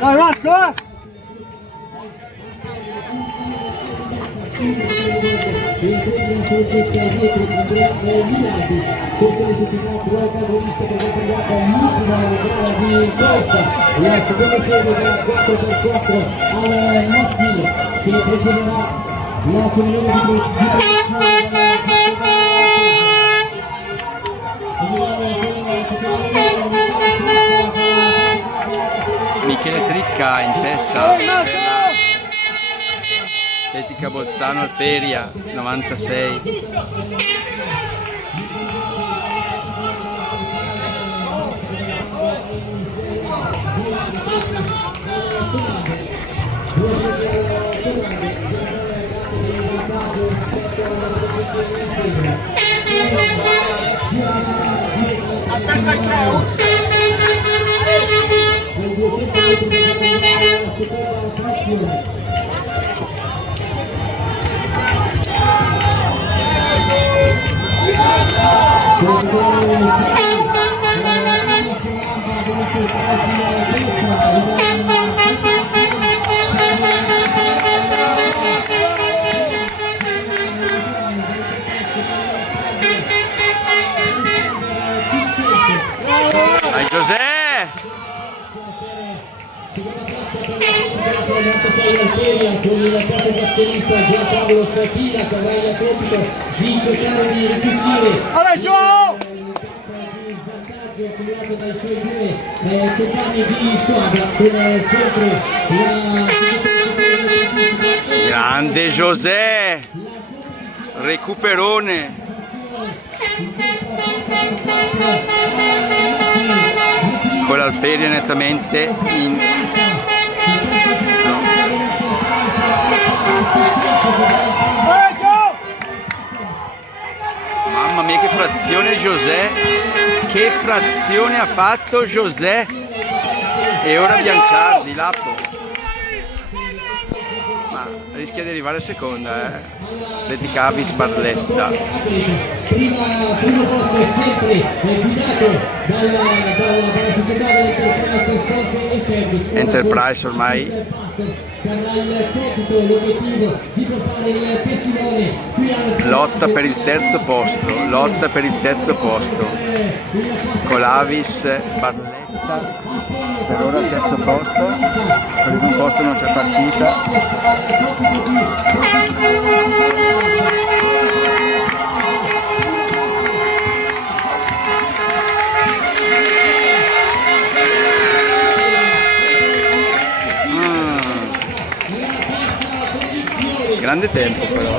Dai Marco, Questa è l'esercità protagonista per quanto riguarda l'ultima gara di corsa, la seconda serie della 4x4 al maschile che precederà la cerimonia di Michele Tricca in testa Atletica Bolzano Alperia 96. aspetta il creo. Vai José! Con il classificazionista Gianpaolo Sapina che avrà il compito di cercare di ricucire Adesso! il svantaggio accumulato dai suoi due compagni di squadra con sempre la Grande José! Recuperone! Con l'Alperia nettamente in... Mamma mia che frazione José! Che frazione ha fatto José! E ora Bianciardi, Lapo. Ma rischia di arrivare seconda, Atletica Avis Barletta. primo posto è sempre guidato dalla società dell'Enterprise Sport e Service. Enterprise ormai che avrà il compito, l'obiettivo di portare il testimone qui al lotta per il terzo posto, lotta per il terzo posto. Colavis Barletta per ora al terzo posto, per il primo posto non c'è partita. Grande tempo però,